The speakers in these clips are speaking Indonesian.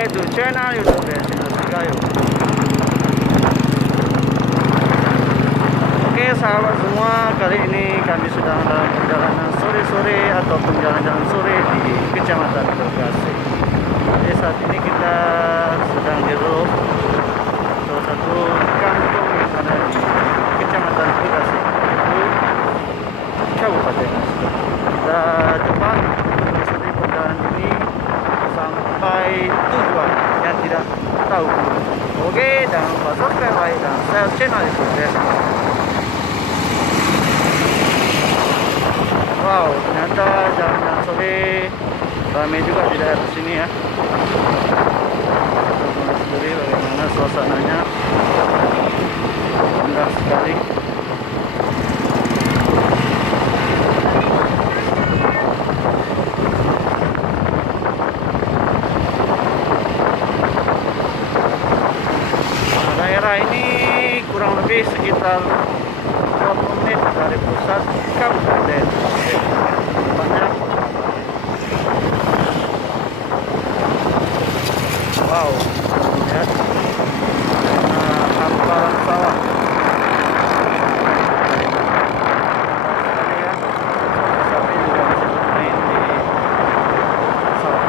subscribe to channel YouTube Destinasi Gayo. Oke sahabat semua, kali ini kami sedang dalam perjalanan sore-sore ataupun jalan-jalan sore di Kecamatan Bekasi. Jadi saat ini kita sedang di Roof, salah satu kampung yang ada di Kecamatan Bekasi, yaitu Kabupaten Asmat. Kita coba menelusuri perjalanan ini sampai tujuan yang tidak tahu. Oke, jangan lupa subscribe, like, dan share channel YouTube Destinasi. Wow, ternyata jalan sore ramai juga di daerah sini ya. Kita lihat sendiri bagaimana suasananya, indah sekali. Nah, daerah ini kurang lebih sekitar 20 menit dari pusat kabupaten. Banyak. Wow, lihat hamparan sawah. Sekali ya, sapi juga bisa bermain di sawah.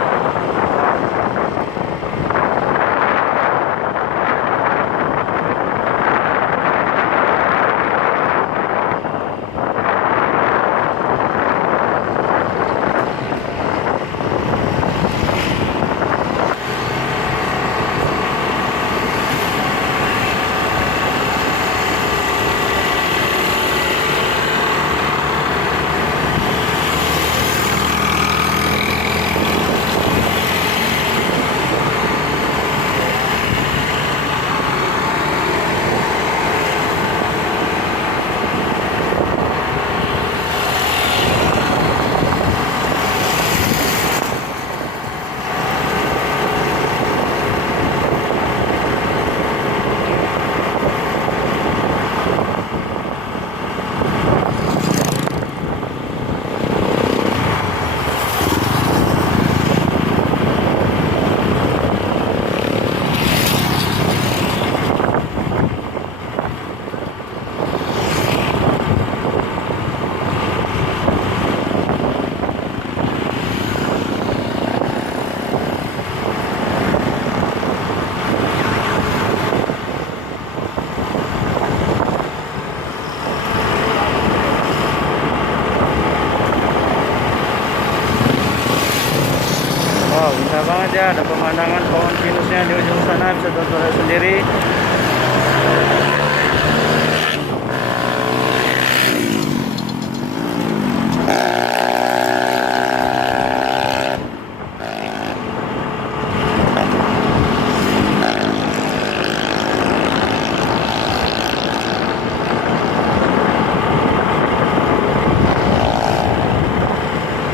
Wow, indah banget ya, ada pemandangan pohon pinusnya di ujung sana, bisa tonton sendiri.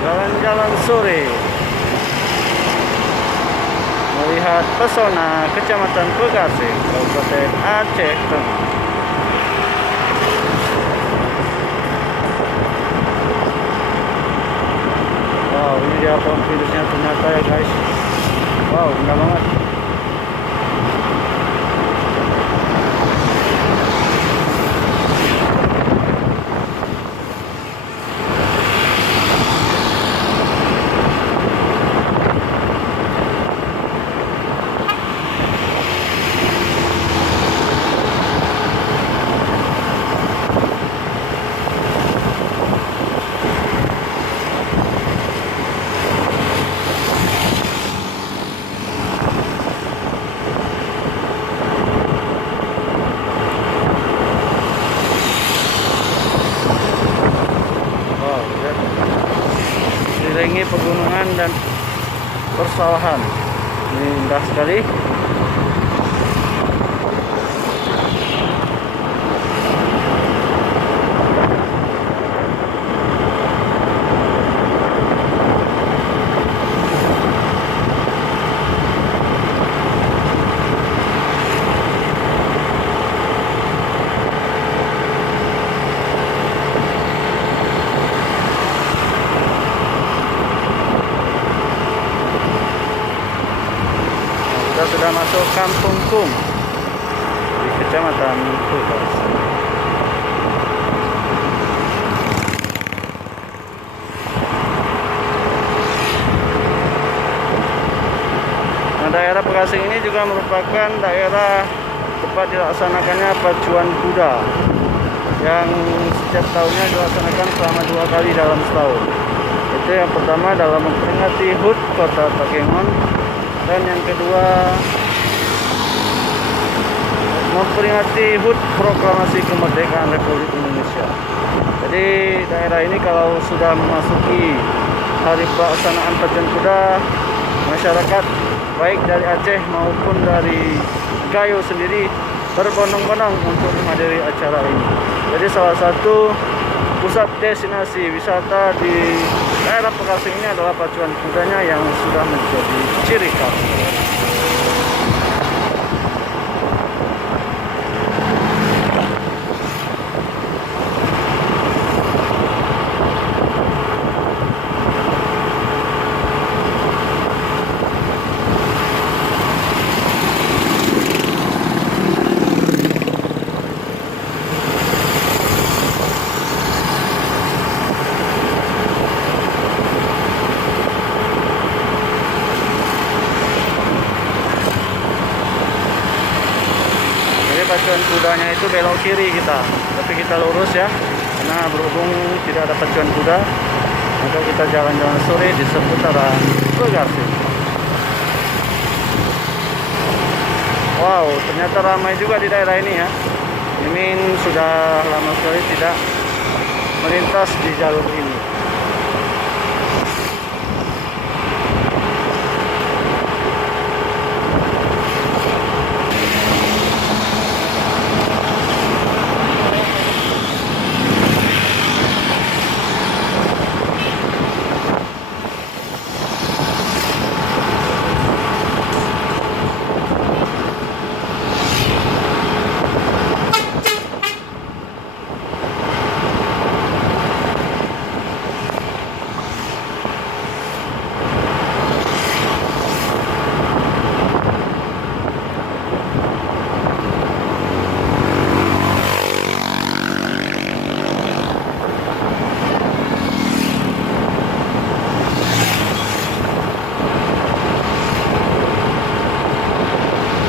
Jalan-jalan sore, melihat pesona Kecamatan Bekasi, Kabupaten Aceh Tengah. Wow, ini dia pohon pinusnya ternyata ya guys. Wow, indah banget. Dikelilingi pegunungan dan persawahan. Ini indah sekali. sudah masuk Kampung Kung di Kecamatan Tugas. Nah, daerah Bekasi ini juga merupakan daerah tempat dilaksanakannya pacuan kuda yang setiap tahunnya dilaksanakan selama 2 kali dalam setahun. Itu yang pertama dalam memperingati HUT Kota Takengon, dan yang kedua memperingati HUT Proklamasi Kemerdekaan Republik Indonesia. Jadi daerah ini kalau sudah memasuki hari pelaksanaan pacuan kuda, masyarakat baik dari Aceh maupun dari Gayo sendiri berbondong-bondong untuk menghadiri acara ini. Jadi salah satu pusat destinasi wisata di daerah Bekasi ini adalah pacuan kudanya yang sudah menjadi ciri khas. Pacuan kudanya itu belok kiri kita, tapi kita lurus ya, karena berhubung tidak ada pacuan kuda, maka kita jalan-jalan sore di seputaran Bekasi. Wow, ternyata ramai juga di daerah ini ya. Mimin sudah lama sekali tidak melintas di jalur ini.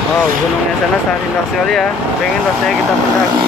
Wow, gunungnya sana sangat indah sekali ya. Pengen rasanya kita mendaki.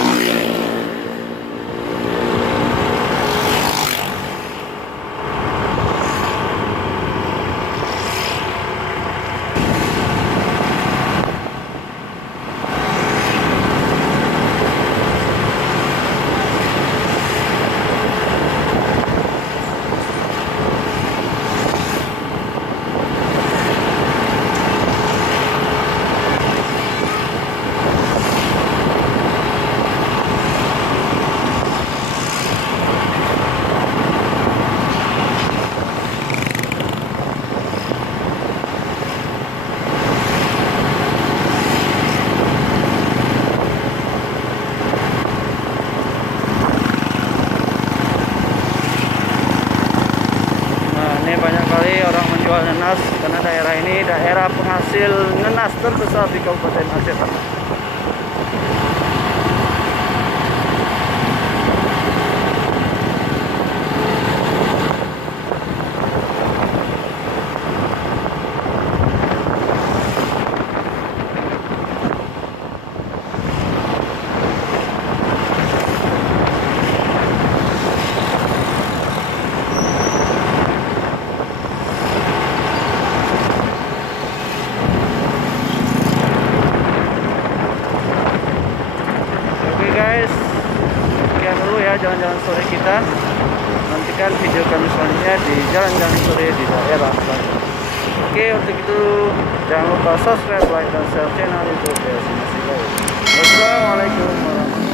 Banyak kali orang menjual nanas karena daerah ini daerah penghasil nanas terbesar di Kabupaten Aceh Tengah. Guys, sekian dulu ya jalan-jalan sore kita. Nantikan video kami selanjutnya di jalan-jalan sore di daerah Bandung. Oke, untuk itu jangan lupa subscribe, like, dan share channel YouTube Destinasi Gayo. Wassalamualaikum warahmatullahi wabarakatuh.